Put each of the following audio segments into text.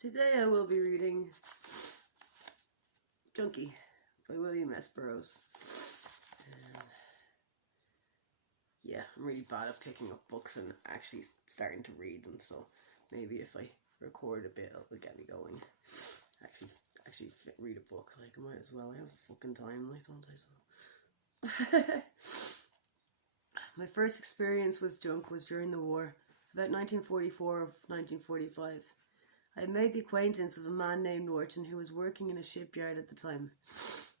Today I will be reading Junky by William S. Burroughs. Yeah, I'm really bad at picking up books and actually starting to read them, so maybe if I record a bit it'll get me going. Actually read a book, like I might as well. I have a fucking time, like, don't I? So my first experience with junk was during the war, about 1944 or 1945. I had made the acquaintance of a man named Norton who was working in a shipyard at the time.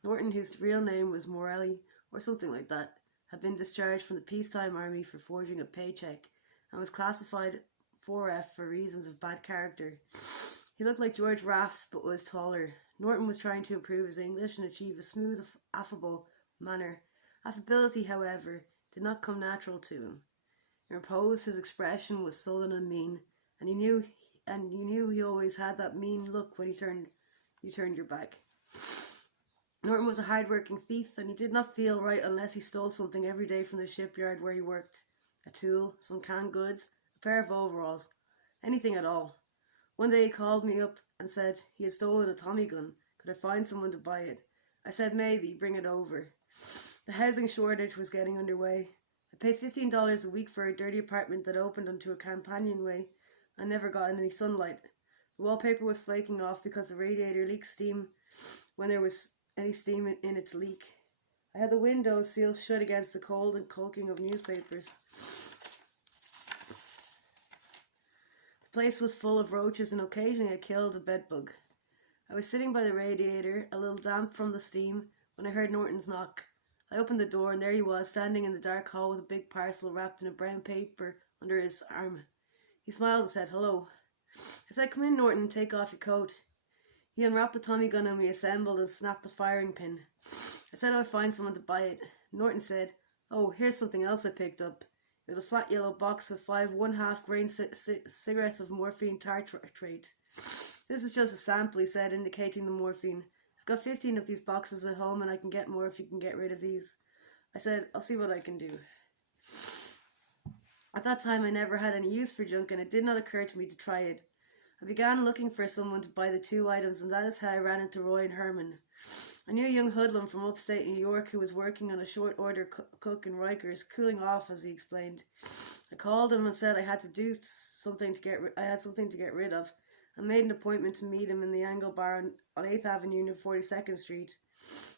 Norton, whose real name was Morelli, or something like that, had been discharged from the peacetime army for forging a paycheck and was classified 4F for reasons of bad character. He looked like George Raft but was taller. Norton was trying to improve his English and achieve a smooth, affable manner. Affability, however, did not come natural to him. In repose, his expression was sullen and mean, and you knew he always had that mean look when you turned your back. Norton was a hard-working thief, and he did not feel right unless he stole something every day from the shipyard where he worked. A tool, some canned goods, a pair of overalls, anything at all. One day he called me up and said he had stolen a Tommy gun. Could I find someone to buy it? I said maybe, bring it over. The housing shortage was getting underway. I paid $15 a week for a dirty apartment that opened onto a companionway. I never got any sunlight. The wallpaper was flaking off because the radiator leaked steam when there was any steam in its leak. I had the windows sealed shut against the cold and caulking of newspapers. The place was full of roaches and occasionally I killed a bedbug. I was sitting by the radiator, a little damp from the steam, when I heard Norton's knock. I opened the door and there he was, standing in the dark hall with a big parcel wrapped in a brown paper under his arm. He smiled and said, "Hello." I said, "Come in, Norton, take off your coat." He unwrapped the Tommy gun and we assembled and snapped the firing pin. I said I would find someone to buy it. Norton said, "Oh, here's something else I picked up." It was a flat yellow box with 5 1/2 grain cigarettes of morphine tartrate. "This is just a sample," he said, indicating the morphine. "I've got 15 of these boxes at home and I can get more if you can get rid of these." I said, "I'll see what I can do." At that time I never had any use for junk and it did not occur to me to try it. I began looking for someone to buy the 2 items, and that is how I ran into Roy and Herman. I knew a young hoodlum from upstate New York who was working on a short order cook in Rikers, cooling off, as he explained. I called him and said I had something to get rid of, and made an appointment to meet him in the Angle Bar on 8th Avenue near 42nd Street.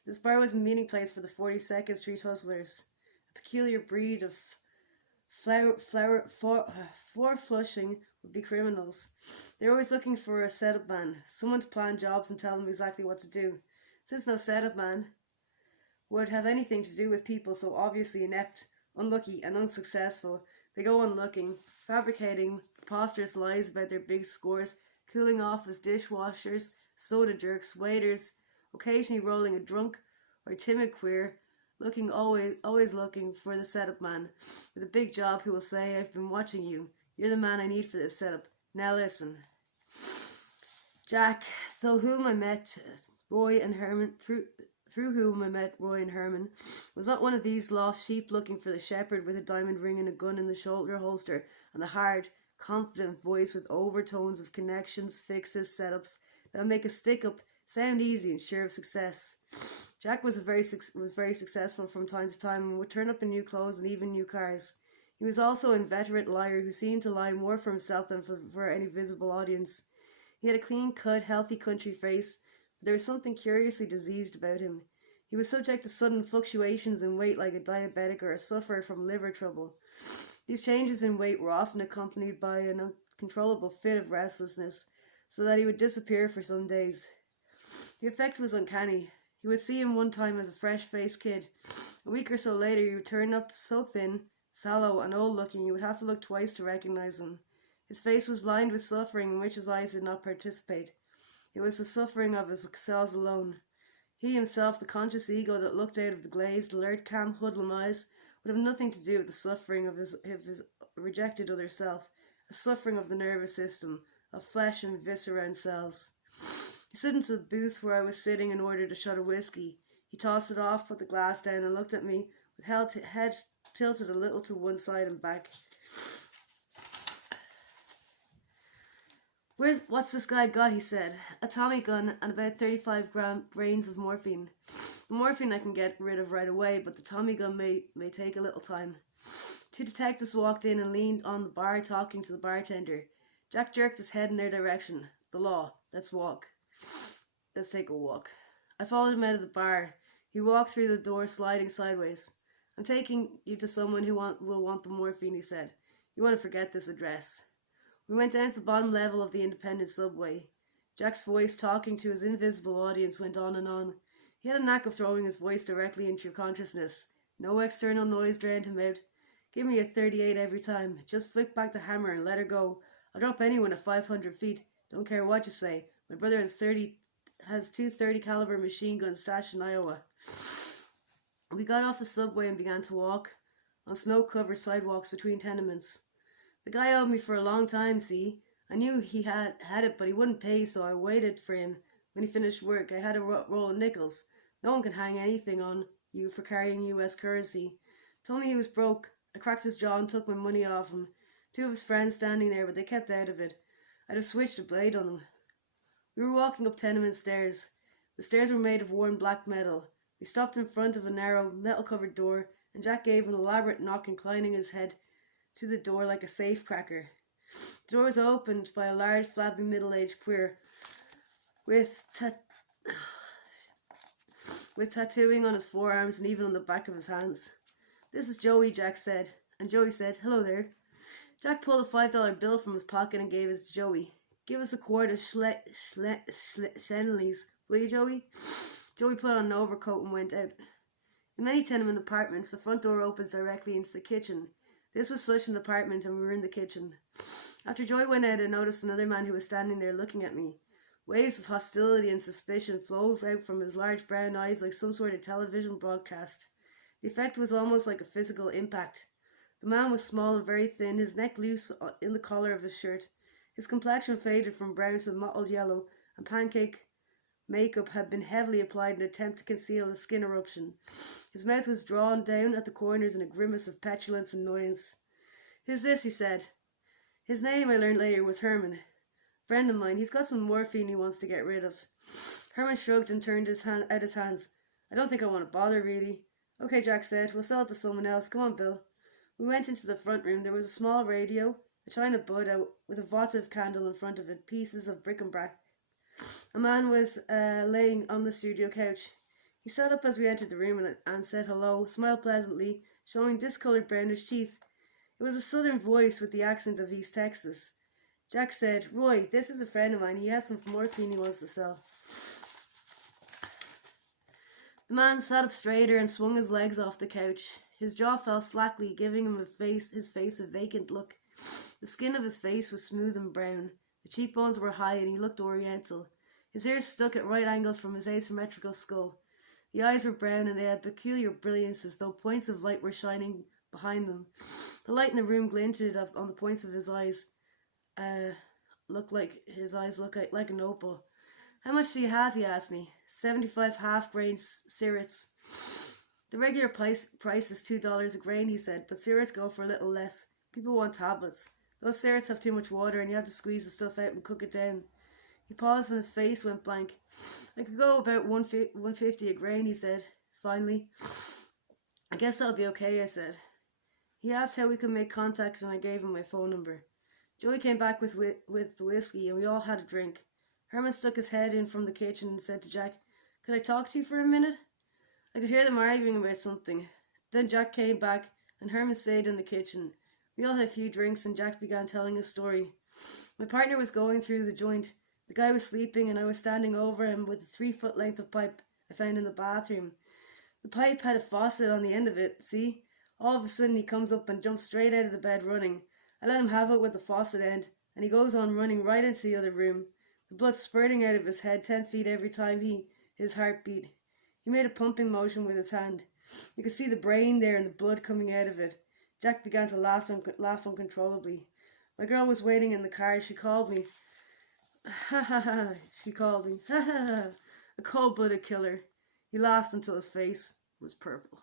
This bar was a meeting place for the 42nd Street hustlers, a peculiar breed of floor-flushing would-be criminals. They're always looking for a setup man, someone to plan jobs and tell them exactly what to do. Since no setup man would have anything to do with people so obviously inept, unlucky, and unsuccessful, they go on looking, fabricating preposterous lies about their big scores, cooling off as dishwashers, soda jerks, waiters, occasionally rolling a drunk or timid queer, always looking for the setup man with a big job who will say, "I've been watching you. You're the man I need for this setup. Now listen." Jack, through whom I met Roy and Herman, was not one of these lost sheep looking for the shepherd with a diamond ring and a gun in the shoulder holster and the hard, confident voice with overtones of connections, fixes, setups that would make a stick-up sound easy and sure of success. Jack was very successful from time to time and would turn up in new clothes and even new cars. He was also an inveterate liar who seemed to lie more for himself than for any visible audience. He had a clean-cut, healthy country face, but there was something curiously diseased about him. He was subject to sudden fluctuations in weight like a diabetic or a sufferer from liver trouble. These changes in weight were often accompanied by an uncontrollable fit of restlessness, so that he would disappear for some days. The effect was uncanny. You would see him one time as a fresh-faced kid. A week or so later he would turn up so thin, sallow, and old-looking you would have to look twice to recognize him. His face was lined with suffering in which his eyes did not participate. It was the suffering of his cells alone. He himself, the conscious ego that looked out of the glazed, alert, calm, hoodlum eyes, would have nothing to do with the suffering of his rejected other self, a suffering of the nervous system, of flesh and viscera and cells. He slid into the booth where I was sitting and ordered a shot of whiskey. He tossed it off, put the glass down, and looked at me with head tilted a little to one side and back. What's this guy got, he said. A Tommy gun and about 35 grains of morphine. The morphine I can get rid of right away, but the Tommy gun may take a little time. Two detectives walked in and leaned on the bar talking to the bartender. Jack jerked his head in their direction. The law. Let's walk. Let's take a walk. I followed him out of the bar. He walked through the door, sliding sideways. I'm taking you to someone who will want the morphine, he said. You want to forget this address. We went down to the bottom level of the independent subway. Jack's voice, talking to his invisible audience, went on and on. He had a knack of throwing his voice directly into your consciousness. No external noise drowned him out. Give me a 38 every time. Just flick back the hammer and let her go. I'll drop anyone at 500 feet. Don't care what you say. My brother has two 30 caliber machine guns stashed in Iowa. We got off the subway and began to walk on snow-covered sidewalks between tenements. The guy owed me for a long time, see? I knew he had it, but he wouldn't pay, so I waited for him. When he finished work, I had a roll of nickels. No one can hang anything on you for carrying U.S. currency. Told me he was broke. I cracked his jaw and took my money off him. Two of his friends standing there, but they kept out of it. I'd have switched a blade on them. We were walking up tenement stairs. The stairs were made of worn black metal. We stopped in front of a narrow, metal-covered door, and Jack gave an elaborate knock, inclining his head to the door like a safe-cracker. The door was opened by a large, flabby, middle-aged queer with tattooing on his forearms and even on the back of his hands. This is Joey, Jack said, and Joey said, hello there. Jack pulled a $5 bill from his pocket and gave it to Joey. Give us a quart of Shenleys, will you, Joey? Joey put on an overcoat and went out. In many tenement apartments, the front door opens directly into the kitchen. This was such an apartment, and we were in the kitchen. After Joey went out, I noticed another man who was standing there looking at me. Waves of hostility and suspicion flowed out from his large brown eyes like some sort of television broadcast. The effect was almost like a physical impact. The man was small and very thin, his neck loose in the collar of his shirt. His complexion faded from brown to mottled yellow, and pancake makeup had been heavily applied in an attempt to conceal the skin eruption. His mouth was drawn down at the corners in a grimace of petulance and annoyance. Who's this? He said. His name, I learned later, was Herman. Friend of mine. He's got some morphine he wants to get rid of. Herman shrugged and turned out his hands. I don't think I want to bother, really. Okay, Jack said. We'll sell it to someone else. Come on, Bill. We went into the front room. There was a small radio, a china bud out with a votive candle in front of it, pieces of bric-a-brac. A man was laying on the studio couch. He sat up as we entered the room and said hello, smiled pleasantly, showing discoloured brownish teeth. It was a southern voice with the accent of East Texas. Jack said, Roy, this is a friend of mine. He has some morphine he wants to sell. The man sat up straighter and swung his legs off the couch. His jaw fell slackly, giving him his face a vacant look. The skin of his face was smooth and brown. The cheekbones were high and he looked oriental. His ears stuck at right angles from his asymmetrical skull. The eyes were brown and they had peculiar brilliance as though points of light were shining behind them. The light in the room glinted on the points of his eyes. Looked like an opal. How much do you have? He asked me. 75 half-grain Sirets. The regular price is $2 a grain, he said, but Sirets go for a little less. People want tablets. Those Sirets have too much water and you have to squeeze the stuff out and cook it down. He paused and his face went blank. I could go about $1.50 a grain, he said, finally. I guess that'll be okay, I said. He asked how we could make contact and I gave him my phone number. Joey came back with the whiskey and we all had a drink. Herman stuck his head in from the kitchen and said to Jack, Could I talk to you for a minute? I could hear them arguing about something. Then Jack came back and Herman stayed in the kitchen. We all had a few drinks and Jack began telling his story. My partner was going through the joint. The guy was sleeping and I was standing over him with a 3-foot length of pipe I found in the bathroom. The pipe had a faucet on the end of it, see? All of a sudden he comes up and jumps straight out of the bed running. I let him have it with the faucet end and he goes on running right into the other room. The blood spurting out of his head 10 feet every time his heart beat. He made a pumping motion with his hand. You could see the brain there and the blood coming out of it. Jack began to laugh uncontrollably. My girl was waiting in the car. She called me. Ha ha ha, she called me. Ha ha ha, a cold-blooded killer. He laughed until his face was purple.